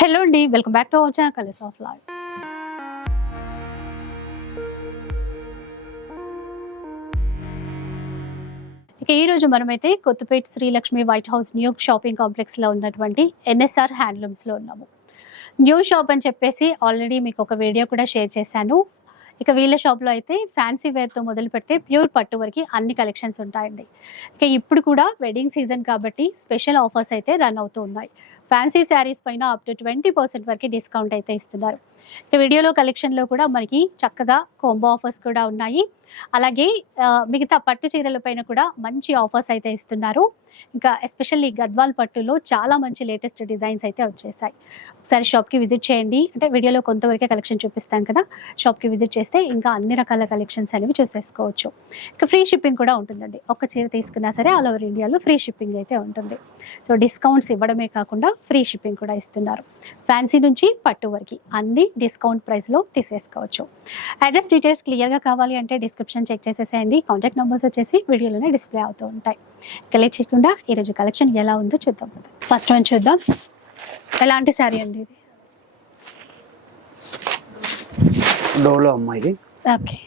Hello అండి welcome back to our channel colours of life. ఇక ఈ రోజు మనమైతే Kothapeta Srilakshmi white house new shopping కాంప్లెక్స్లో ఉన్నటువంటి ఎన్ఎస్ఆర్ హ్యాండ్లూమ్స్లో ఉన్నాము. న్యూ షాప్ అని చెప్పేసి ఆల్రెడీ మీకు ఒక వీడియో కూడా షేర్ చేశాను. ఇక వీళ్ళ షాప్లో అయితే ఫ్యాన్సీ వేర్తో మొదలు పెడితే ప్యూర్ పట్టు వరకు అన్ని కలెక్షన్స్ ఉంటాయండి. ఇక ఇప్పుడు కూడా వెడ్డింగ్ సీజన్ కాబట్టి స్పెషల్ ఆఫర్స్ అయితే రన్ అవుతూ ఉన్నాయి. ఫ్యాన్సీ శారీస్ పైన అప్ టు ట్వంటీ పర్సెంట్ వరకు డిస్కౌంట్ అయితే ఇస్తున్నారు. వీడియోలో కలెక్షన్లో కూడా మనకి చక్కగా కోంబో ఆఫర్స్ కూడా ఉన్నాయి. అలాగే మిగతా పట్టు చీరల పైన కూడా మంచి ఆఫర్స్ అయితే ఇస్తున్నారు. ఇంకా ఎస్పెషల్లీ గద్వాల్ పట్టులో చాలా మంచి లేటెస్ట్ డిజైన్స్ అయితే వచ్చేసాయి. ఒకసారి షాప్కి విజిట్ చేయండి. అంటే వీడియోలో కొంతవరకే కలెక్షన్ చూపిస్తాం కదా షాప్కి విజిట్ చేస్తే ఇంకా అన్ని రకాల కలెక్షన్స్ అనేవి చూసేసుకోవచ్చు. ఇంకా ఫ్రీ షిప్పింగ్ కూడా ఉంటుందండి. ఒక్క చీర తీసుకున్నా సరే ఆల్ ఓవర్ ఇండియాలో ఫ్రీ షిప్పింగ్ అయితే ఉంటుంది. సో డిస్కౌంట్స్ ఇవ్వడమే కాకుండా ఫ్రీ షిప్పింగ్ కూడా ఇస్తున్నారు. ఫ్యాన్సీ నుంచి పట్టు వరకు అన్ని డిస్కౌంట్ ప్రైస్లో తీసేసుకోవచ్చు. అడ్రస్ డీటెయిల్స్ క్లియర్గా కావాలి అంటే డిస్క్రిప్షన్ చెక్ చేసేసేయండి. కాంటాక్ట్ నెంబర్స్ వచ్చేసి వీడియోలోనే డిస్ప్లే అవుతూ ఉంటాయి. ఇక లేట్ చేయకుండా ఈరోజు కలెక్షన్ ఎలా ఉందో చూద్దాం. ఫస్ట్ వన్ చూద్దాం. ఎలాంటి శారీ అండి ఇది? డోలో అమ్మ ఇది. ఓకే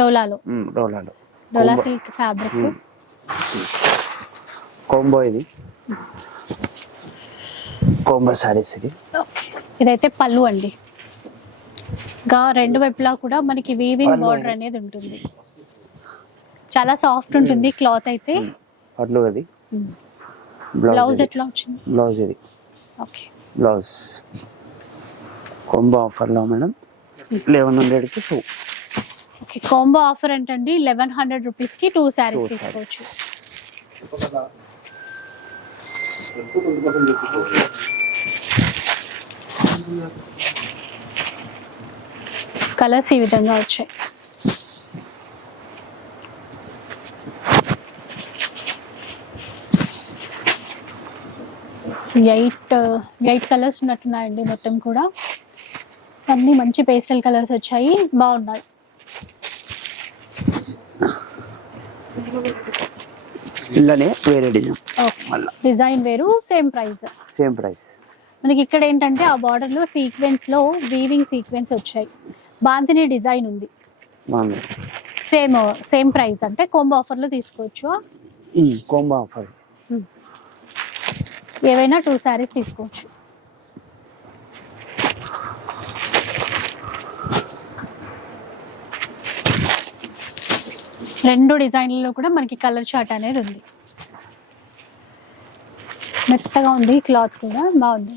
డోలాలో. డోలాలో. డోలా. Silk fabric. కోంబో ఇది. కోంబో శారీస్ ఇది. ఇదైతే పళ్ళు అండి. ఇంకా రెండు వైపులా కూడా మనకి వీవింగ్ బార్డర్. అనేది ఉంటుంది. చాలా సాఫ్ట్ ఉంటుంది క్లాత్ అయితే. పళ్ళు అది. బ్లౌజ్. ఎట్లా వచ్చింది? బ్లౌజ్ ఇది. ఓకే బ్లౌజ్ కోంబో ఆఫర్లో మేడం లెవెన్ హండ్రెడ్కి టూ ఓకే కాంబో ఆఫర్ ఏంటండి? లెవెన్ హండ్రెడ్ రూపీస్కి టూ శారీస్ తీసుకోవచ్చు. కలర్స్ ఈ విధంగా వచ్చాయి. ఎయిట్ ఎయిట్ కలర్స్ ఉన్నట్టున్నాయండి మొత్తం కూడా. అన్ని మంచి పేస్టల్ కలర్స్ వచ్చాయి. బాగున్నాయి. ఇలానే వేరే డిజైన్. వేరు సేమ్ ప్రైస్. Same price. మనకి ఇక్కడ ఏంటంటే ఆ బార్డర్లో సీక్వెన్స్లో వీవింగ్ సీక్వెన్స్ వచ్చాయి. బాంతిని డిజైన్ ఉంది. సేమ్ సేమ్ ప్రైస్ అంటే కొంబో ఆఫర్లో తీసుకోవచ్చు కోంబో ఆఫర్. ఏవైనా టూ శారీస్ తీసుకోవచ్చు. రెండు డిజైన్లలో కూడా మనకి కలర్ చార్ట్ అనేది ఉంది. మెత్తగా ఉంది క్లాత్ కూడా బాగుంది.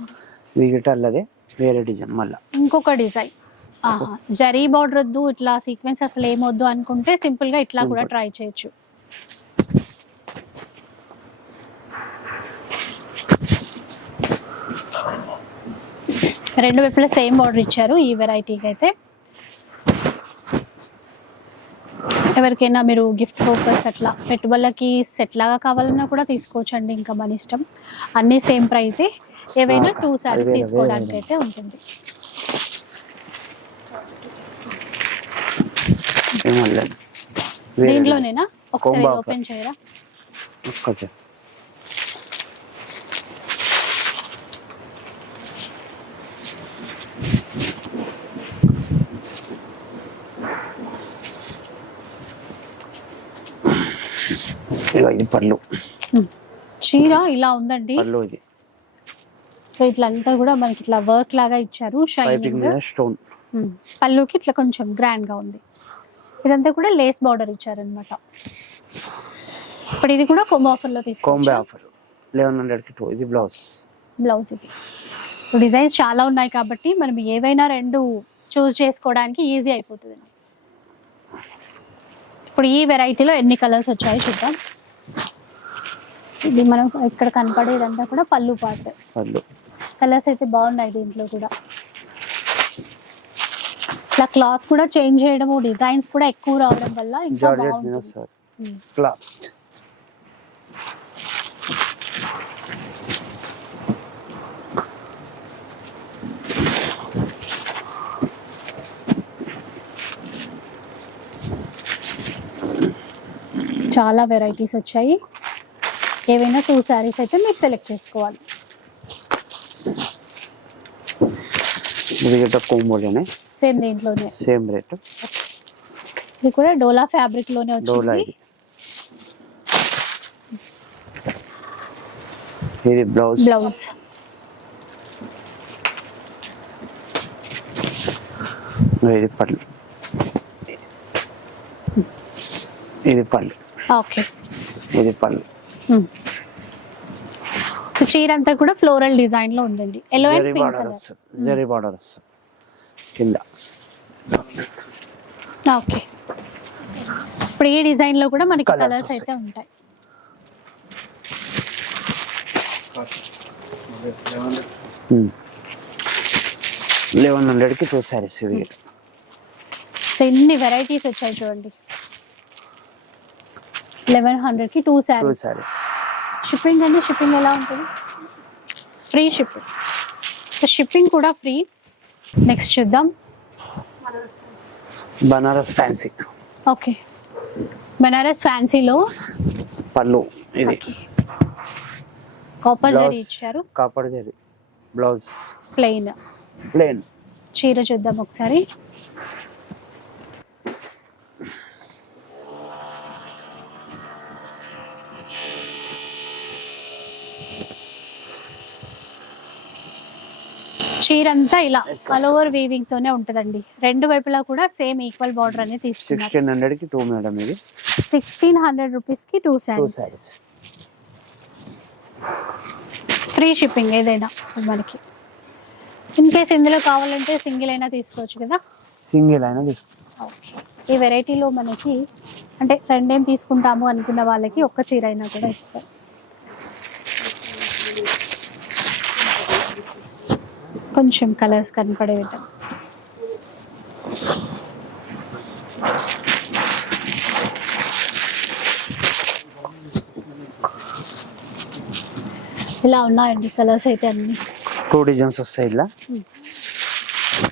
వేరే డిజైన్ మళ్ళా. ఇంకొక డిజైన్. జరీ బార్డర్ వద్దు ఇట్లా సీక్వెన్స్ అసలు ఏమొద్దు అనుకుంటే సింపుల్గా ఇట్లా కూడా. ట్రై చేయొచ్చు. రెండు వైపులా సేమ్ బార్డర్ ఇచ్చారు ఈ వెరైటీకి అయితే. ఎవరికైనా మీరు గిఫ్ట్ పర్పస్ అట్లా పెట్టుబడులకి సెట్ లాగా కావాలన్నా కూడా తీసుకోవచ్చండి ఇంకా మన ఇష్టం. అన్నీ సేమ్ ప్రైసే ఏవైనా టూ శారీస్ తీసుకోవడానికి. అయితే ఉంటుంది. దీంట్లోనేనా? ఒకసారి. ఓపెన్ చేయరా? ఇది పళ్ళు. చీర ఇలా ఉందండి. పళ్ళు ఇది. సో ఇట్లా అంతా కూడా మనకి ఇట్లా వర్క్ లాగా ఇచ్చారు పైపింగ్ షైనింగ్. మీద స్టోన్. పళ్ళుకి ఇట్లా కొంచెం గ్రాండ్గా ఉంది. ఇదంతా కూడా లేస్ బార్డర్ ఇచ్చారనమాట ఇప్పుడు ఇది కూడా ఆఫర్లో కోంబే ఆఫర్ లెవెన్ హండ్రెడ్కి టూ ఇది బ్లౌజ్ బ్లౌజ్ ఇది. డిజైన్స్ చాలా ఉన్నాయి కాబట్టి మనం ఏవైనా రెండు చూస్ చేసుకోవడానికి ఈజీ అయిపోతుంది. ఇప్పుడు ఈ వెరైటీలో ఎన్ని కలర్స్ వచ్చాయో చూద్దాం. ఇది మనం ఇక్కడ కనపడేదంతా కూడా పళ్ళు పార్ట్ పళ్ళు. కలర్స్ అయితే బాగున్నాయి దీంట్లో కూడా. ఇట్లా క్లాత్ కూడా చేంజ్ చేయడము డిజైన్స్ కూడా ఎక్కువ రావడం వల్ల ఇంకా జార్జెట్ మీద బాగుంటుంది. వస్తుంది ఉమ్. క్లాత్ చాలా వెరైటీస్ వచ్చాయి. ఏవైనా టూ శారీస్ అయితే మీరు సెలెక్ట్ చేసుకోవాలి. ఇది గిట్ట కోంబోలోనే సేమ్ దీంట్లోనే. Same rate. ఇది కూడా డోలా ఫ్యాబ్రిక్లోనే డోలా వచ్చింది ఇది. ఇది బ్లౌజ్. బ్లౌజ్. ఇది పళ్ళు. ఇది పళ్ళు. ఓకే. ఇది పళ్ళు. చీర అంతా కూడా ఫ్లోరల్ డిజైన్లో ఉందండి. Yellow and zari pink border colour. వస్తుంది. జరీ బార్డర్ వస్తుంది. కింద. ఓకే ఇప్పుడు ఈ డిజైన్లో కూడా మనకి కలర్స్. అయితే ఉంటాయి. లెవెన్ హండ్రెడ్కి టూ శారీస్ ఇవి. సో ఇన్ని వెరైటీస్ వచ్చాయి చూడండి. లెవెన్ హండ్రెడ్కి టూ శారీస్ షిప్పింగ్ అండి షిప్పింగ్ ఎలా ఉంటుంది? ఫ్రీ షిప్పింగ్ సో షిప్పింగ్ కూడా ఫ్రీ నెక్స్ట్ చూద్దాం. బనారస్ ఫ్యాన్సీ. ఓకే. బనారస్ ఫ్యాన్సీలో పళ్ళు ఇది. కాపర్ జరీ ఇచ్చారు. Copper zari blouse. Plain. Plain చీర చూద్దాం ఒకసారి. చీర అంతా ఇలా ఆల్ ఓవర్ వీవింగ్ తోనే ఉంటదండి. రెండు వైపులా కూడా సేమ్ ఈక్వల్ బార్డర్ అనేది తీసుకున్నారు. సిక్స్టీన్ హండ్రెడ్కి టూ మేడం ఇది. సిక్స్టీన్ హండ్రెడ్ రూపీస్కి two sarees sarees free shipping ఏదైనా మనకి. ఇన్ కేస్ ఇందులో కావాలంటే సింగిల్ అయినా తీసుకోవచ్చు కదా? సింగిల్ అయినా తీసుకో ఈ వెరైటీలో మనకి అంటే రెండేం తీసుకుంటాము అనుకున్న వాళ్ళకి ఒక్క చీర అయినా కూడా ఇస్తారు. కొంచెం కలర్స్ కనపడే విధంగా ఇలా ఉన్నాయండి కలర్స్ అయితే అన్ని. టూ డిజైన్స్ వస్తాయి ఇలా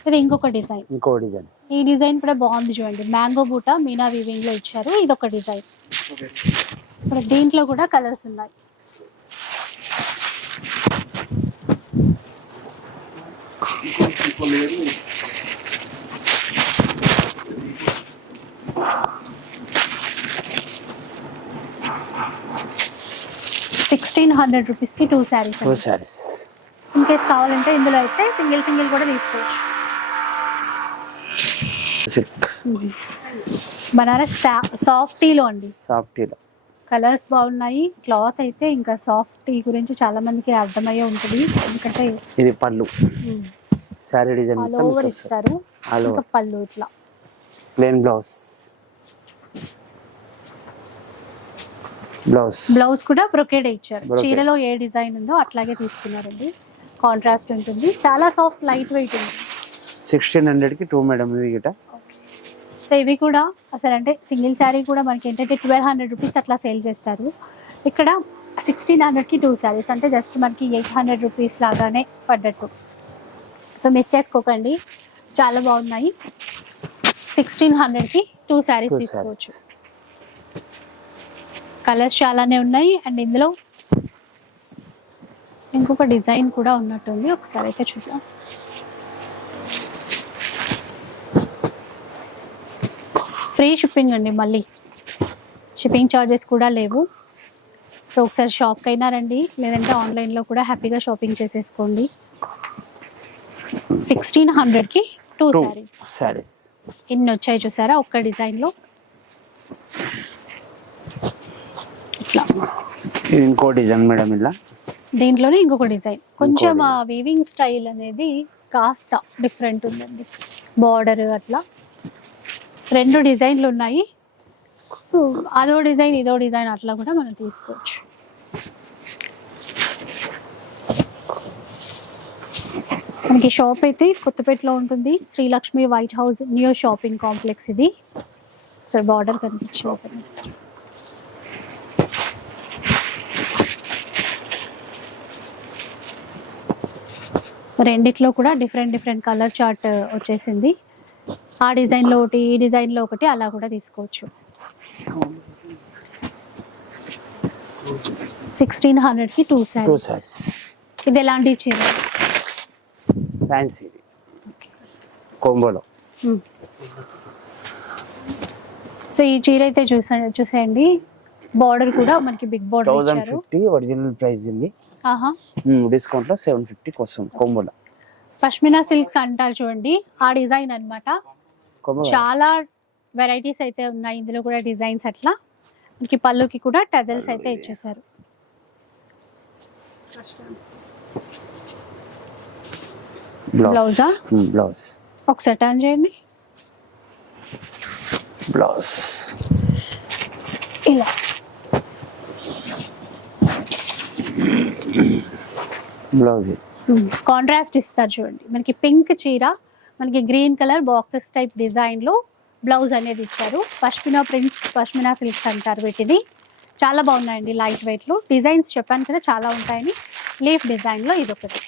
ఇది ఇంకొక డిజైన్. ఇంకో డిజైన్. ఈ డిజైన్ కూడా బాగుంది చూడండి. మ్యాంగో బూట మీనా వీవింగ్లో ఇచ్చారు. ఇది ఒక డిజైన్ ఇప్పుడు దీంట్లో కూడా కలర్స్ ఉన్నాయి. సిక్స్టీన్ హండ్రెడ్ రూపీస్కి two sarees two sarees in case కావాలంటే ఇందులో అయితే సింగిల్ సింగిల్ కూడా తీసుకోవచ్చు. బనారస్ సాఫ్టీలో అండి. సాఫ్టీలో కలర్స్ బాగున్నాయి. క్లాత్ అయితే ఇంకా సాఫ్టీ గురించి చాలా మందికి అర్థమయ్యే ఉంటుంది. ఎందుకంటే ఇది పళ్ళు. Saree design all over. ఇస్తారు. ఇంకా. పళ్ళు ఇట్లా. ప్లేన్ బ్లౌజ్ బ్లౌజ్ బ్లౌజ్ కూడా బ్రొకేడ్ ఇచ్చారు. చీరలో ఏ డిజైన్ ఉందో అట్లాగే తీసుకున్నారండి. కాంట్రాస్ట్ ఉంటుంది. చాలా సాఫ్ట్ లైట్ వెయిట్ ఉంది. సిక్స్టీన్ హండ్రెడ్కి టూ మేడం ఇవి గిట. సో ఇవి కూడా అసలు అంటే సింగిల్ శారీ కూడా మనకి ఏంటంటే ట్వెల్వ్ హండ్రెడ్ రూపీస్ అట్లా సేల్ చేస్తారు. ఇక్కడ సిక్స్టీన్ హండ్రెడ్కి టూ శారీస్. అంటే జస్ట్ మనకి ఎయిట్ హండ్రెడ్ రూపీస్ లాగానే పడ్డట్టు. సో మిస్ చేసుకోకండి. చాలా బాగున్నాయి. సిక్స్టీన్ హండ్రెడ్కి టూ శారీస్ తీసుకోవచ్చు. కలర్స్ చాలానే ఉన్నాయి. అండ్ ఇందులో ఇంకొక డిజైన్ కూడా ఉన్నట్టుంది. ఒకసారి అయితే చూద్దాం. ఫ్రీ షిప్పింగ్ అండి మళ్ళీ. షిప్పింగ్ ఛార్జెస్ కూడా లేవు. సో ఒకసారి షాప్కి అయినా రండి. లేదంటే ఆన్లైన్లో కూడా హ్యాపీగా షాపింగ్ చేసేసుకోండి. సిక్స్టీన్ హండ్రెడ్కి టూ టూ శారీస్ శారీస్ ఇన్ని వచ్చాయి చూసారా? ఒక్క డిజైన్లో. ఇట్లా. ఇంకో డిజైన్ మేడం ఇలా. దీంట్లోనే ఇంకొక డిజైన్. కొంచెం ఆ వీవింగ్ స్టైల్ అనేది కాస్త డిఫరెంట్ ఉందండి. బార్డర్ అట్లా. రెండు డిజైన్లు ఉన్నాయి. సో అదో డిజైన్ ఇదో డిజైన్ అట్లా కూడా మనం తీసుకోవచ్చు. మనకి షాప్ అయితే కొత్తపేటలో ఉంటుంది. Srilakshmi white house new shopping complex ఇది. సో బార్డర్ కనిపించలేదు రెండిట్లో కూడా డిఫరెంట్ డిఫరెంట్ కలర్ చార్ట్ వచ్చేసింది. ఆ డిజైన్లో ఒకటి ఈ డిజైన్లో ఒకటి అలా కూడా తీసుకోవచ్చు. సిక్స్టీన్ హండ్రెడ్కి టూ శారీస్. ఇది ఎలాంటి చీర? ఫ్యాన్సీ ఇది కోంబోలో సో ఈ చీర అయితే చూసా చూసేయండి. బార్డర్ కూడా మనకి బిగ్ బార్డర్ ఇచ్చారు. ఫిఫ్టీ ఒరిజినల్ ప్రైస్ ఇది ఆహా. డిస్కౌంట్లో సెవెన్ ఫిఫ్టీకి వస్తుంది కోంబోలో పష్మినా సిల్క్స్ అంటారు చూడండి. ఆ డిజైన్ అన్నమాట. కోంబో చాలా వెరైటీస్ అయితే ఉన్నాయి. ఇందులో కూడా డిజైన్స్ అట్లా. మనకి పళ్ళుకి కూడా టజల్స్ అయితే ఇచ్చేసారు బ్లౌజ్ బ్లౌజా బ్లౌజ్ ఒకసారి టర్న్ చేయండి. బ్లౌజ్ ఇలా. బ్లౌజ్ కాంట్రాస్ట్ ఇస్తారు చూడండి. మనకి పింక్ చీర మనకి గ్రీన్ కలర్ బాక్సెస్ టైప్ డిజైన్లో బ్లౌజ్ అనేది ఇచ్చారు. పష్మినా ప్రింట్స్ పష్మినా సిల్క్స్ అంటారు వీటిని. చాలా బాగున్నాయండి లైట్ వెయిట్లో. డిజైన్స్ చెప్పాను కదా చాలా ఉంటాయని. లీఫ్ డిజైన్లో ఇది ఒకటి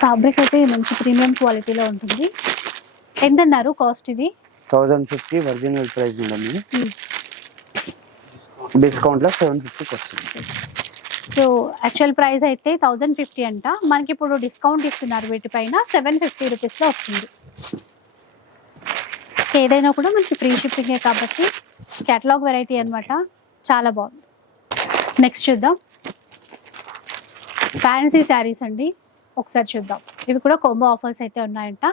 ఫ్యాబ్రిక్ అయితే మంచి ప్రీమియం క్వాలిటీలో ఉంటుంది. ఎంత అన్నారు కాస్ట్ ఇది? Thousand fifty original price madam ఇది డిస్కౌంట్లో సెవెన్ ఫిఫ్టీకి వస్తుంది. సో యాక్చువల్ ప్రైస్ అయితే థౌజండ్ ఫిఫ్టీ అంట. మనకి ఇప్పుడు డిస్కౌంట్ ఇస్తున్నారు వీటిపైన సెవెన్ ఫిఫ్టీ రూపీస్లో వస్తుంది. ఏదైనా కూడా మనకి ఫ్రీ షిప్పింగే కాబట్టి కేటలాగ్ వెరైటీ అన్నమాట. చాలా బాగుంది. నెక్స్ట్ చూద్దాం. ఫ్యాన్సీ శారీస్ అండి. ఒకసారి చూద్దాం. ఇవి కూడా కొంబో ఆఫర్స్ అయితే ఉన్నాయంట.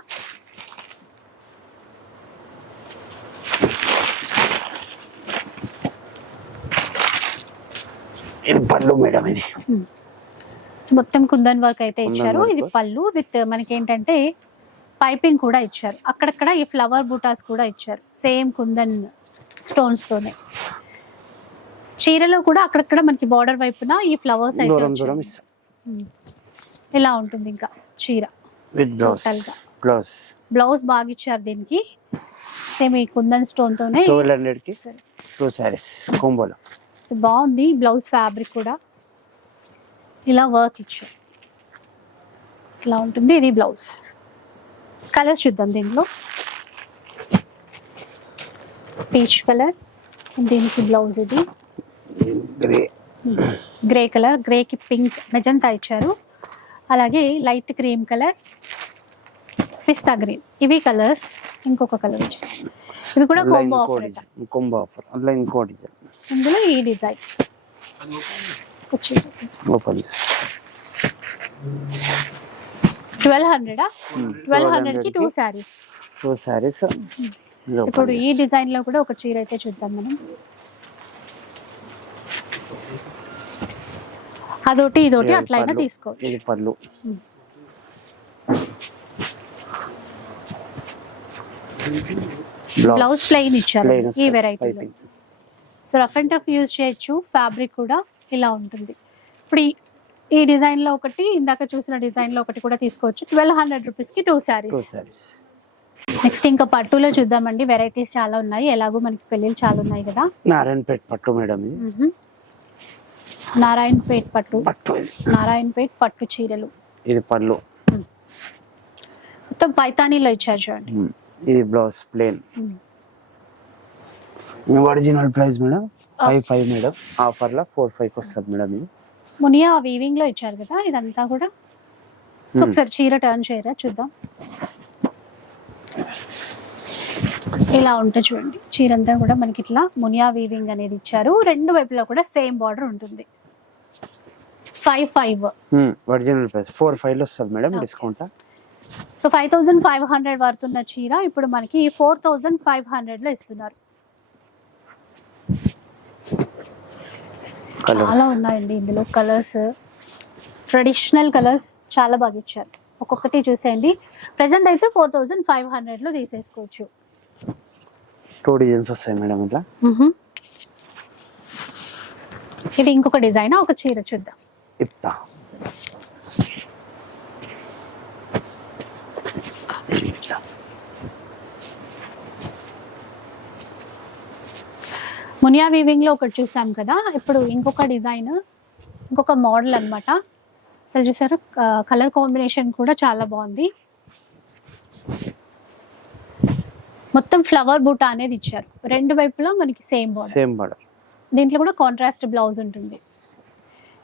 పళ్ళు మేడం ఇది మొత్తం కుందన్ వర్క్ అయితే ఇచ్చారు. ఇది పళ్ళు విత్ మనకి ఏంటంటే పైపింగ్ కూడా ఇచ్చారు. అక్కడక్కడ ఈ ఫ్లవర్ బూటాస్ కూడా ఇచ్చారు. సేమ్ కుందన్ స్టోన్స్ తోనే. చీరలో కూడా అక్కడక్కడ మనకి బార్డర్ వైపున ఈ ఫ్లవర్స్ అయితే ఇలా ఉంటుంది ఇంకా చీర. With blouse. బ్లౌజ్ బ్లౌజ్ బాగా ఇచ్చారు దీనికి. సేమ్ ఈ కుందన్ స్టోన్ తోనే. ట్వెల్వ్ హండ్రెడ్కి టూ కోంబోలో సో బాగుంది. బ్లౌజ్ ఫ్యాబ్రిక్ కూడా. ఇలా వర్క్ ఇచ్చారు. ఇలా ఉంటుంది. ఇది బ్లౌజ్ కలర్స్ చూద్దాం దీనిలో పీచ్ కలర్ దీనికి బ్లౌజ్ ఇది. గ్రే గ్రే కలర్ గ్రేకి పింక్ మెజంతా ఇచ్చారు. అలాగే light cream colour pista green. ఇవి కలర్స్ ఇంకొక కలర్ ఇవి కూడా కాంబో ఆఫర్ కోంబో ఆఫర్ అందులో ఇంకో డిజైన్ ఇందులో ఈ డిజైన్. ఓపెన్ ట్వెల్వ్ హండ్రెడా? ట్వెల్వ్ హండ్రెడ్కి టూ శారీస్ టూ శారీస్ ఇప్పుడు ఈ డిజైన్లో కూడా ఒక చీర అయితే చూద్దాం మనం. అదొకటి ఇదొకటి అట్లయినా తీసుకోవచ్చు. పళ్ళు. బ్లౌజ్ ప్లెయిన్ ఇచ్చారు. ఈ piping. So rough and tough use చేయొచ్చు. ఫ్యాబ్రిక్ కూడా ఇలా ఉంటుంది. ఇప్పుడు ఈ- డిజైన్లో ఒకటి ఇందాక చూసిన డిజైన్లో ఒకటి కూడా తీసుకోవచ్చు. ట్వెల్వ్ హండ్రెడ్ రూపీస్కి టూ శారీస్ నెక్స్ట్ ఇంకా పట్టులో చూద్దామండి. వెరైటీస్ చాలా ఉన్నాయి. ఎలాగో మనకి పెళ్ళిళ్ళు చాలా ఉన్నాయి కదా. నారాయణపేట పట్టు మేడం. నారాయణపేట్ పట్టు. పట్టు. నారాయణపేట్ పట్టు చీరలు. ఇది పళ్ళు. మొత్తం పైతానీలో ఇచ్చారు చూడండి. ఇది blouse plain. Original price madam? Five five madam. ఆఫర్లో ఫోర్ ఫైవ్ వస్తుంది మేడం ఇది. మునియా వీవింగ్లో ఇచ్చారు కదా ఇదంతా కూడా? ఒకసారి చీర టర్న్ చేయరా చూద్దాం. ఇలా ఉంటుంది చూడండి. చీర అంతా కూడా మనకి ఇట్లా మునియా వీవింగ్ అనేది ఇచ్చారు. రెండు వైపులా కూడా సేమ్ బార్డర్ ఉంటుంది. Five five original price four ఫైవ్లో వస్తుంది madam. Discount so five thousand five hundred పడుతున్న చీర ఇప్పుడు మనకి ఫోర్ థౌజండ్ ఫైవ్ హండ్రెడ్లో ఇస్తున్నారు. చాలా ఉన్నాయండి ఇందులో కలర్స్ ట్రెడిషనల్ కలర్స్ చాలా బాగా ఇచ్చారు. ఒక్కొక్కటి చూసేయండి. ప్రజెంట్ అయితే ఫోర్ థౌజండ్ ఫైవ్ హండ్రెడ్లో తీసేసుకోవచ్చు. టూ డిజైన్స్ వస్తాయి మేడం ఇట్లా. ఇది ఇంకొక డిజైన్? ఒక చీర చూద్దాం. ఇప్తా. మునియా వీవింగ్లో ఒకటి చూసాం కదా? ఇప్పుడు ఇంకొక డిజైన్ ఇంకొక మోడల్ అన్నమాట. అసలు చూసారు? కలర్ కాంబినేషన్ కూడా చాలా బాగుంది. మొత్తం ఫ్లవర్ బూటా అనేది ఇచ్చారు. రెండు వైపులా మనకి సేమ్ బార్డర్ సేమ్ బార్డర్ దీంట్లో కూడా కాంట్రాస్ట్ బ్లౌజ్ ఉంటుంది.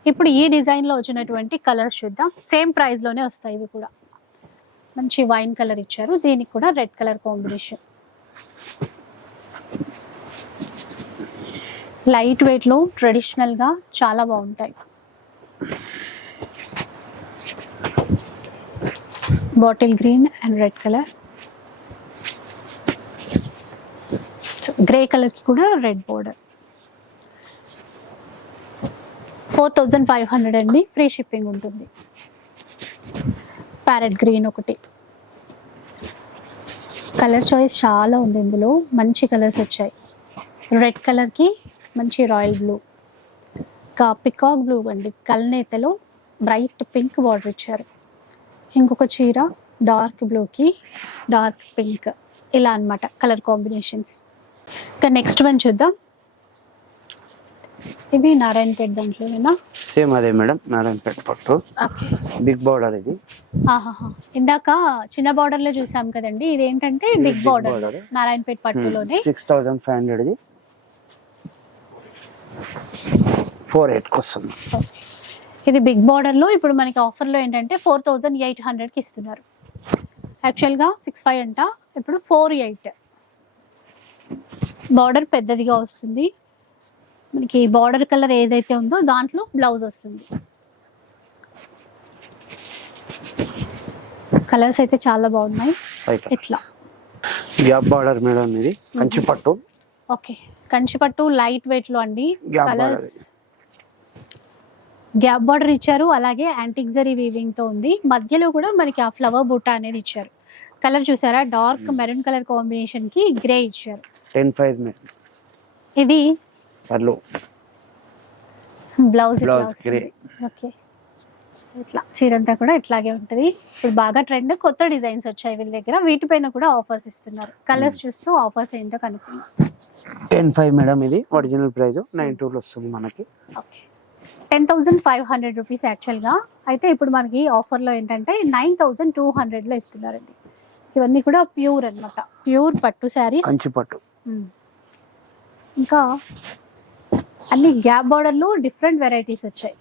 ఇప్పుడు ఈ డిజైన్లో వచ్చినటువంటి కలర్స్ చూద్దాం. సేమ్ ప్రైస్లోనే వస్తాయి ఇవి కూడా. మంచి వైన్ కలర్ ఇచ్చారు. దీనికి కూడా రెడ్ కలర్ కాంబినేషన్ లైట్ వెయిట్లో ట్రెడిషనల్గా చాలా బాగుంటాయి. Bottle green and red colour grey కలర్కి కూడా red border. Four thousand five hundred అండి. ఫ్రీ షిప్పింగ్ ఉంటుంది. ప్యారెట్ గ్రీన్ ఒకటి. కలర్ చాయిస్ చాలా ఉంది ఇందులో. మంచి కలర్స్ వచ్చాయి. రెడ్ కలర్కి మంచి రాయల్ బ్లూ ఇంకా పికాక్ బ్లూ అండి కల్నేతలో బ్రైట్ పింక్ బార్డర్ ఇచ్చారు. ఇంకొక చీర డార్క్ బ్లూకి డార్క్ పింక్ ఇలా అన్నమాట కలర్ కాంబినేషన్స్ ఇంకా నెక్స్ట్ వన్ చూద్దాం. ఇది నారాయణపేట దాంట్లోనేనా? సేమ్ అదే మేడం నారాయణపేట పట్టు. ఓకే బిగ్ బార్డర్ ఇది. ఇందాక చిన్న బార్డర్లో చూసాం కదండి ఇది ఏంటంటే బిగ్ బార్డర్. నారాయణపేట పట్టులోనే. సిక్స్ థౌజండ్ ఫైవ్ హండ్రెడ్ ఇది. ఫోర్ ఎయిట్కి వస్తుంది. ఓకే. ఇది బిగ్ బార్డర్లో ఇప్పుడు మనకి ఆఫర్లో ఏంటంటే ఫోర్ థౌజండ్ ఎయిట్ హండ్రెడ్కి ఇస్తున్నారు. యాక్చువల్గా సిక్స్ ఫైవ్ అంట ఇప్పుడు ఫోర్ ఎయిట్ బార్డర్ పెద్దదిగా వస్తుంది. మనకి బార్డర్ కలర్ ఏదైతే ఉందో దాంట్లో బ్లౌజ్ వస్తుంది. కలర్స్ అయితే చాలా బాగున్నాయి. ఇట్లా గ్యాప్ బార్డర్ మేడం ఇది. కంచి పట్టు. ఓకే. కంచిపట్టు లైట్ వెయిట్లో అండి. కలర్స్. గ్యాప్ బార్డర్ ఇచ్చారు. అలాగే యాంటిక్ జరీ వీవింగ్తో ఉంది. మధ్యలో కూడా మనకి ఆ ఫ్లవర్ బుట్ట అనేది ఇచ్చారు. కలర్ చూసారా? డార్క్ మెరూన్ కలర్ కాంబినేషన్కి గ్రే ఇచ్చారు. టెన్ ఫైవ్ ఇది? బ్లౌజ్ వస్తుంది. grey. ఓకే. ఇట్లా. చీరంతా కూడా ఇట్లాగే ఉంటది. ఇప్పుడు బాగా ట్రెండ్ కొత్త డిజైన్స్ వచ్చాయి వీళ్ళ దగ్గర. వీటిపైన కూడా ఆఫర్స్ ఇస్తున్నారు. కలర్స్ చూస్తూ ఆఫర్స్ ఏంటో కనుక్కుందాం. టెన్ ఫైవ్ మేడం ఇది. ఒరిజినల్ ప్రైస్ నైన్ టూలో వస్తుంది మనకి. Okay. Ten thousand five hundred rupees యాక్చువల్గా. అయితే ఇప్పుడు మనకి ఆఫర్లో ఏంటంటే నైన్ థౌసండ్ టూ హండ్రెడ్లో ఇస్తున్నారండి. ఇవన్నీ కూడా ప్యూర్ అన్నమాట. ప్యూర్ పట్టు శారీస్. కంచి పట్టు. ఇంకా అన్ని గ్యాప్ బార్డర్లో డిఫరెంట్ వెరైటీస్ వచ్చాయి.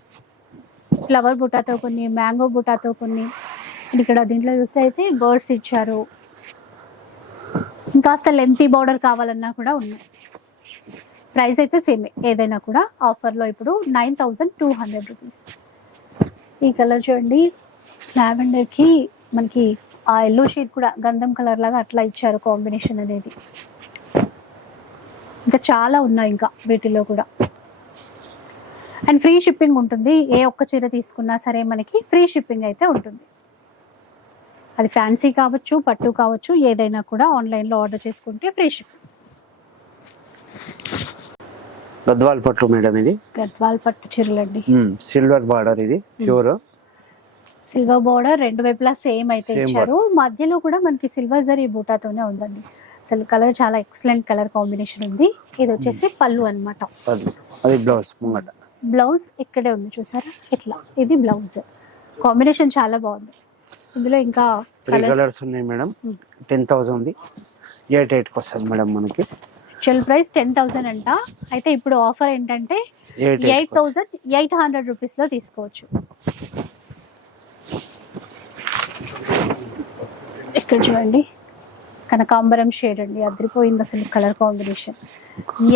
ఫ్లవర్ బుటాతో కొన్ని మ్యాంగో బుటాతో కొన్ని. ఇక్కడ దీంట్లో చూస్తే అయితే బర్డ్స్ ఇచ్చారు. ఇంకాస్త లెంతీ బార్డర్ కావాలన్నా కూడా ఉన్నాయి. ప్రైస్ అయితే సేమే. ఏదైనా కూడా ఆఫర్లో ఇప్పుడు nine thousand two hundred rupees. ఈ కలర్ చూడండి. లావెండర్కి మనకి ఆ ఎల్లో షేడ్ కూడా గంధం కలర్ లాగా అట్లా ఇచ్చారు కాంబినేషన్ అనేది. ఇంకా చాలా ఉన్నాయి ఇంకా వీటిలో కూడా. అండ్ ఫ్రీ షిప్పింగ్ ఉంటుంది. ఏ ఒక్క చీర తీసుకున్నా సరే మనకి ఫ్రీ షిప్పింగ్ అయితే ఉంటుంది. అది ఫ్యాన్సీ కావచ్చు పట్టు కావచ్చు ఏదైనా కూడా ఆన్లైన్లో ఆర్డర్ చేసుకుంటే ఫ్రీ షిప్పింగ్ గద్వాల్ పట్టు మేడం ఇది. గద్వాల్ పట్టు చీరలండి. సిల్వర్ బార్డర్ ఇది ప్యూర్ సిల్వర్ బార్డర్ రెండు వైపులా సేమ్ అయితే ఇచ్చారు. మధ్యలో కూడా మనకి సిల్వర్ జరీ బూటాతోనే ఉందండి. అసలు కలర్ చాలా ఎక్సలెంట్ కలర్ కాంబినేషన్ ఉంది. ఇది వచ్చేసి పళ్ళు అన్నమాట. పళ్ళు. అది బ్లౌజ్ బ్లౌజ్ ఇక్కడే ఉంది చూసారా? ఇట్లా. ఇది బ్లౌజ్ కాంబినేషన్ చాలా బాగుంది. ఇందులో ఇంకా కలర్స్ ఉన్నాయి madam. Hmm. Ten thousand eight ఎయిట్కి వస్తుంది మేడం మనకి. యాక్చువల్ ప్రైస్ టెన్ థౌసండ్ అంట. అయితే ఇప్పుడు ఆఫర్ ఏంటంటే eight eight thousand eight hundred రూపీస్లో తీసుకోవచ్చు. ఇక్కడ చూడండి. కనకాంబరం షేడ్ అండి. అదిరిపోయింది అసలు colour combination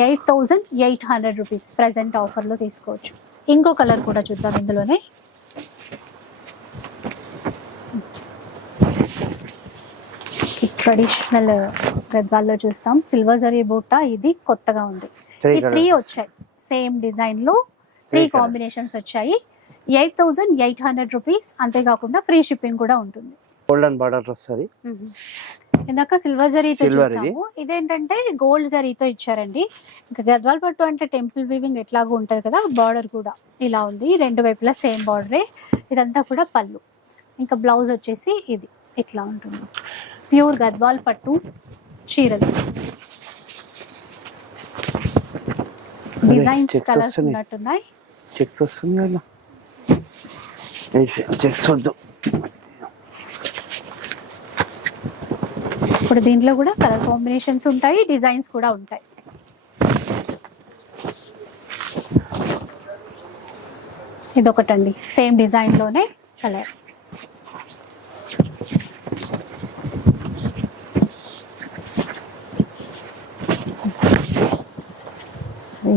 eight thousand eight hundred rupees present ఆఫర్లో తీసుకోవచ్చు. ఇంకో కలర్ కూడా చూద్దాం ఇందులోనే. ట్రెడిషనల్ గద్వాల్లో చూస్తాం. సిల్వర్ జరీ బూట ఇది కొత్తగా ఉంది. ఈ త్రీ. వచ్చాయి. సేమ్ డిజైన్లో త్రీ. కాంబినేషన్స్ వచ్చాయి. Eight thousand eight hundred rupees అంతేకాకుండా ఫ్రీ షిప్పింగ్ కూడా ఉంటుంది. గోల్డెన్ బార్డర్ వస్తుంది. ఇందాక సిల్వర్ జరీతో. చూసాము. ఇదేంటంటే గోల్డ్ జరీతో ఇచ్చారండి. ఇంకా గద్వాల్ పట్టు అంటే టెంపుల్ వీవింగ్ ఎట్లాగో ఉంటది కదా బార్డర్ కూడా ఇలా ఉంది. రెండు వైపులా సేమ్ బార్డరే ఇదంతా కూడా పళ్ళు. ఇంకా బ్లౌజ్ వచ్చేసి ఇది. ఇట్లా ఉంటుంది? ప్యూర్ గద్వాల్ పట్టు చీరలు. Designs colours. ఉన్నట్టున్నాయి. చెక్స్ వస్తుంది చెక్స్ వద్దు. ఇప్పుడు దీంట్లో కూడా కలర్ కాంబినేషన్స్ ఉంటాయి డిజైన్స్ కూడా ఉంటాయి. ఇదొకటండి సేమ్ డిజైన్లోనే కలర్.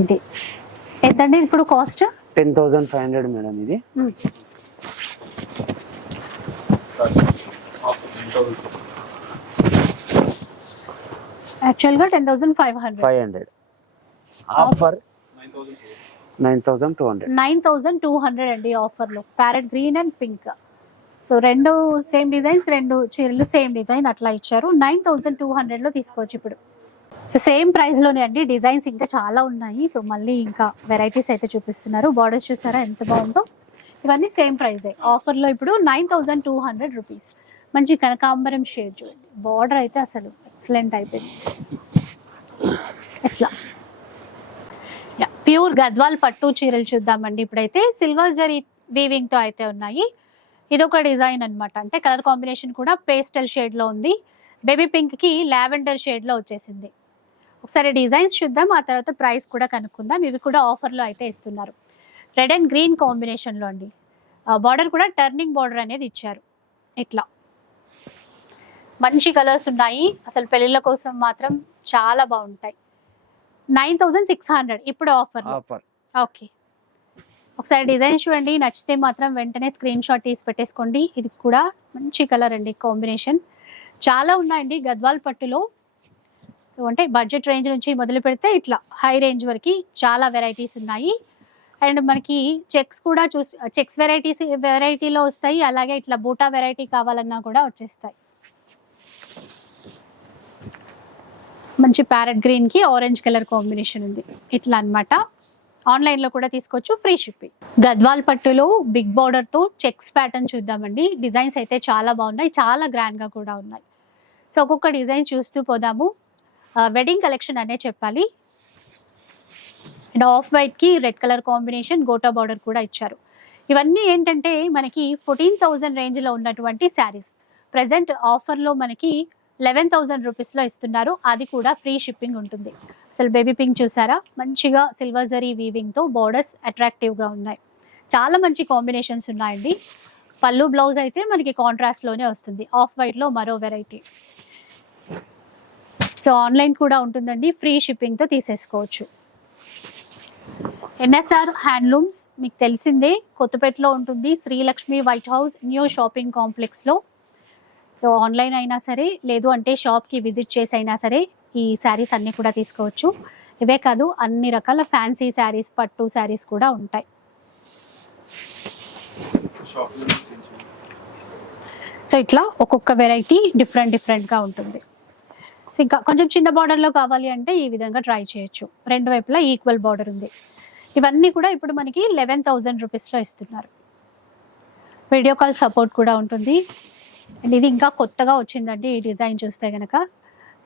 ఇది. ఎంతండి ఇప్పుడు cost? Ten thousand five hundred madam ఇది. యాక్చువల్గా ten thousand five hundred. Five hundred. Offer nine thousand two hundred. Nine thousand two hundred అండి ఆఫర్లో. Parrot green and pink. So రెండు సేమ్ డిజైన్స్ రెండు చీరలు సేమ్ డిజైన్ అట్లా ఇచ్చారు. నైన్ థౌజండ్ టూ హండ్రెడ్లో తీసుకోవచ్చు ఇప్పుడు. సో సేమ్ ప్రైస్లోనే అండి. డిజైన్స్ ఇంకా చాలా ఉన్నాయి. సో మళ్ళీ ఇంకా వెరైటీస్ అయితే చూపిస్తున్నారు. బార్డర్స్ చూసారా? ఎంత బాగుందో. ఇవన్నీ సేమ్ ప్రైజే ఆఫర్లో ఇప్పుడు nine thousand two hundred rupees. మంచి కనకాంబరం షేడ్ చూడండి. బార్డర్ అయితే అసలు ఎక్సలెంట్ అయిపోయింది. ఎట్లా? ప్యూర్ గద్వాల్ పట్టు చీరలు చూద్దామండి ఇప్పుడైతే. సిల్వర్ జరీ వీవింగ్తో అయితే ఉన్నాయి. ఇదొక డిజైన్ అన్నమాట. అంటే కలర్ కాంబినేషన్ కూడా పేస్టల్ షేడ్లో ఉంది. బేబీ పింక్కి లావెండర్ షేడ్లో వచ్చేసింది. ఒకసారి డిజైన్స్ చూద్దాం ఆ తర్వాత ప్రైస్ కూడా కనుక్కుందాం. ఇవి కూడా ఆఫర్లో అయితే ఇస్తున్నారు. రెడ్ అండ్ గ్రీన్ కాంబినేషన్లో అండి. బార్డర్ కూడా టర్నింగ్ బార్డర్ అనేది ఇచ్చారు. ఇట్లా మంచి కలర్స్ ఉన్నాయి. అసలు పెళ్ళిళ్ళ కోసం మాత్రం చాలా బాగుంటాయి. నైన్ థౌజండ్ సిక్స్ హండ్రెడ్ ఇప్పుడు ఆఫర్ ఆఫర్ ఓకే. ఒకసారి డిజైన్ చూడండి. నచ్చితే మాత్రం వెంటనే స్క్రీన్ షాట్ తీసి పెట్టేసుకోండి. ఇది కూడా మంచి కలర్ అండి కాంబినేషన్. చాలా ఉన్నాయండి గద్వాల్ పట్టులో. సో అంటే బడ్జెట్ రేంజ్ నుంచి మొదలు పెడితే ఇట్లా హై రేంజ్ వరకు చాలా వెరైటీస్ ఉన్నాయి. అండ్ మనకి చెక్స్ కూడా చూసి చెక్స్ వెరైటీస్ వెరైటీలో వస్తాయి. అలాగే ఇట్లా బూటా వెరైటీ కావాలన్నా కూడా వచ్చేస్తాయి. మంచి ప్యారెట్ గ్రీన్కి ఆరెంజ్ కలర్ కాంబినేషన్ ఉంది. ఇట్లా అనమాట ఆన్లైన్లో కూడా తీసుకోవచ్చు ఫ్రీ షిప్పింగ్. గద్వాల్ పట్టులో బిగ్ బార్డర్తో చెక్స్ ప్యాటర్న్ చూద్దామండి. డిజైన్స్ అయితే చాలా బాగున్నాయి చాలా గ్రాండ్గా కూడా ఉన్నాయి. సో ఒక్కొక్క డిజైన్ చూస్తూ పోదాము. వెడ్డింగ్ కలెక్షన్ అనే చెప్పాలి. And off వైట్కి red colour combination gota border కూడా ఇచ్చారు. ఇవన్నీ ఏంటంటే మనకి ఫోర్టీన్ థౌజండ్ రేంజ్లో ఉన్నటువంటి శారీస్. ప్రజెంట్ ఆఫర్లో మనకి లెవెన్ థౌసండ్ రూపీస్లో ఇస్తున్నారు. అది కూడా ఫ్రీ షిప్పింగ్ ఉంటుంది. అసలు బేబీ పింక్ చూసారా? మంచిగా సిల్వర్ జరీ వీవింగ్తో బోర్డర్స్ అట్రాక్టివ్గా ఉన్నాయి. చాలా మంచి కాంబినేషన్స్ ఉన్నాయండి. పళ్ళు బ్లౌజ్ అయితే మనకి కాంట్రాస్ట్లోనే వస్తుంది. ఆఫ్ వైట్లో మరో వెరైటీ సో ఆన్లైన్ కూడా ఉంటుందండి. ఫ్రీ షిప్పింగ్తో తీసేసుకోవచ్చు. ఎన్ఎస్ఆర్ హ్యాండ్లూమ్స్ మీకు తెలిసిందే. కొత్తపేటలో ఉంటుంది. Srilakshmi white house new shopping కాంప్లెక్స్లో సో ఆన్లైన్ అయినా సరే లేదు అంటే షాప్కి విజిట్ చేసి అయినా సరే ఈ శారీస్ అన్నీ కూడా తీసుకోవచ్చు. ఇవే కాదు అన్ని రకాల ఫ్యాన్సీ శారీస్ పట్టు శారీస్ కూడా ఉంటాయి. సో ఇట్లా ఒక్కొక్క వెరైటీ డిఫరెంట్ డిఫరెంట్గా ఉంటుంది. సో ఇంకా కొంచెం చిన్న బార్డర్లో కావాలి అంటే ఈ విధంగా ట్రై చేయొచ్చు. రెండు వైపులా ఈక్వల్ బార్డర్ ఉంది. ఇవన్నీ కూడా ఇప్పుడు మనకి లెవెన్ థౌజండ్ రూపీస్లో ఇస్తున్నారు. వీడియో కాల్ సపోర్ట్ కూడా ఉంటుంది. అండ్ ఇది ఇంకా కొత్తగా వచ్చిందండి ఈ డిజైన్ చూస్తే కనుక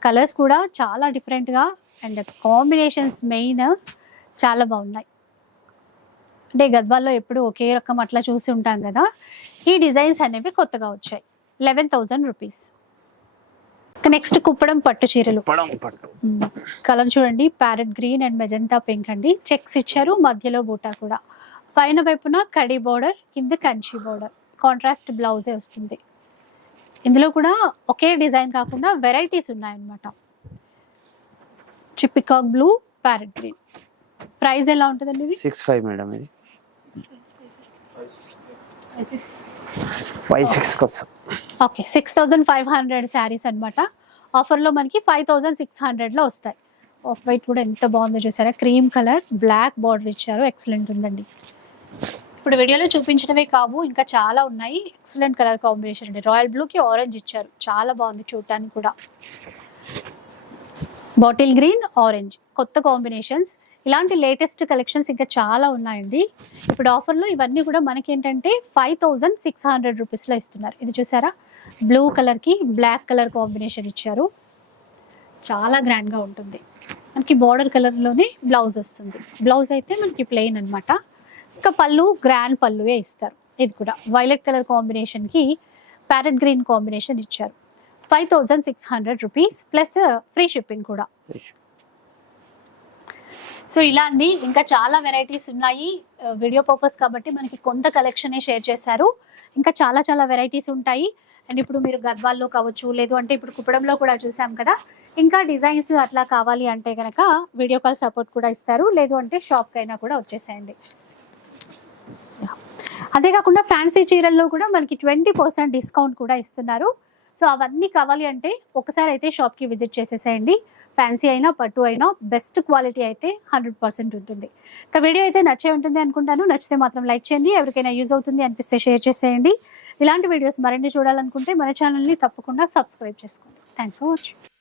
కలర్స్ కూడా చాలా డిఫరెంట్గా అండ్ కాంబినేషన్స్ మెయిన్ చాలా బాగున్నాయి. అంటే గద్వాల్లో ఎప్పుడు ఒకే రకం అట్లా చూసి ఉంటాం కదా. ఈ డిజైన్స్ అనేవి కొత్తగా వచ్చాయి. Eleven thousand rupees next Kuppadam పట్టు చీరలు. కలర్ చూడండి. Parrot green and magenta pink అండి. చెక్స్ ఇచ్చారు. మధ్యలో బూటా కూడా. పైన వైపున కడి బోర్డర్ కింద కంచి బోర్డర్ కాంట్రాస్ట్ బ్లౌజే వస్తుంది. ఇందులో కూడా ఒకే డిజైన్ కాకుండా వెరైటీస్ ఉన్నాయన్నమాట. చిప్పికాక్ బ్లూ ప్యారెట్ గ్రీన్ ప్రైస్ ఎలా ఉంటుందండి ఇది? సిక్స్ ఫైవ్ మేడం ఇది. ఫైవ్ సిక్స్కి వస్తుంది okay six thousand five hundred sarees అనమాట ఆఫర్లో మనకి ఫైవ్ థౌజండ్ సిక్స్ హండ్రెడ్లో వస్తాయి. ఆఫ్ వైట్ కూడా ఎంత బాగుందో చూసారా? క్రీమ్ కలర్ బ్లాక్ బార్డర్ ఇచ్చారు. ఎక్సలెంట్ ఉందండి. ఇప్పుడు వీడియోలో చూపించినవే కావు ఇంకా చాలా ఉన్నాయి. ఎక్సలెంట్ కలర్ కాంబినేషన్ అండి. రాయల్ బ్లూకి ఆరెంజ్ ఇచ్చారు. చాలా బాగుంది చూడటానికి కూడా. బాటిల్ గ్రీన్ ఆరెంజ్ కొత్త కాంబినేషన్స్ ఇలాంటి లేటెస్ట్ కలెక్షన్స్ ఇంకా చాలా ఉన్నాయండి. ఇప్పుడు ఆఫర్లో ఇవన్నీ కూడా మనకి ఏంటంటే ఫైవ్ థౌజండ్ సిక్స్ హండ్రెడ్ రూపీస్లో ఇస్తున్నారు. ఇది చూసారా? బ్లూ కలర్కి బ్లాక్ కలర్ కాంబినేషన్ ఇచ్చారు. చాలా గ్రాండ్గా ఉంటుంది. మనకి బార్డర్ కలర్లోనే బ్లౌజ్ వస్తుంది. బ్లౌజ్ అయితే మనకి ప్లెయిన్ అనమాట ఇంకా పళ్ళు గ్రాండ్ పళ్ళువే ఇస్తారు. ఇది కూడా వైలెట్ కలర్ కాంబినేషన్కి ప్యారెట్ గ్రీన్ కాంబినేషన్ ఇచ్చారు. Five thousand six hundred rupees plus free shipping కూడా. సో ఇలా అండి ఇంకా చాలా వెరైటీస్ ఉన్నాయి. వీడియో పర్పస్ కాబట్టి మనకి కొంత కలెక్షన్ షేర్ చేశారు. ఇంకా చాలా చాలా వెరైటీస్ ఉంటాయి. అండ్ ఇప్పుడు మీరు గర్భాల్లో కావచ్చు లేదు అంటే ఇప్పుడు కుప్పడంలో కూడా చూసాం కదా. ఇంకా డిజైన్స్ అట్లా కావాలి అంటే కనుక వీడియో కాల్ సపోర్ట్ కూడా ఇస్తారు. లేదు అంటే షాప్కి అయినా కూడా వచ్చేసేయండి. అదే కాకుండా ఫ్యాన్సీ చీరల్లో కూడా మనకి ట్వంటీ పర్సెంట్ డిస్కౌంట్ కూడా ఇస్తున్నారు. సో అవన్నీ కావాలి అంటే ఒకసారి అయితే షాప్కి విజిట్ చేసేసేయండి. ఫ్యాన్సీ అయినా పట్టు అయినా బెస్ట్ క్వాలిటీ అయితే హండ్రెడ్ పర్సెంట్ ఉంటుంది. ఇక వీడియో అయితే నచ్చే ఉంటుంది అనుకుంటాను. నచ్చితే మాత్రం లైక్ చేయండి. ఎవరికైనా యూజ్ అవుతుంది అనిపిస్తే షేర్ చేసేయండి. ఇలాంటి వీడియోస్ మరిన్ని చూడాలనుకుంటే మన ఛానల్ని తప్పకుండా సబ్స్క్రైబ్ చేసుకోండి. Thanks for watching.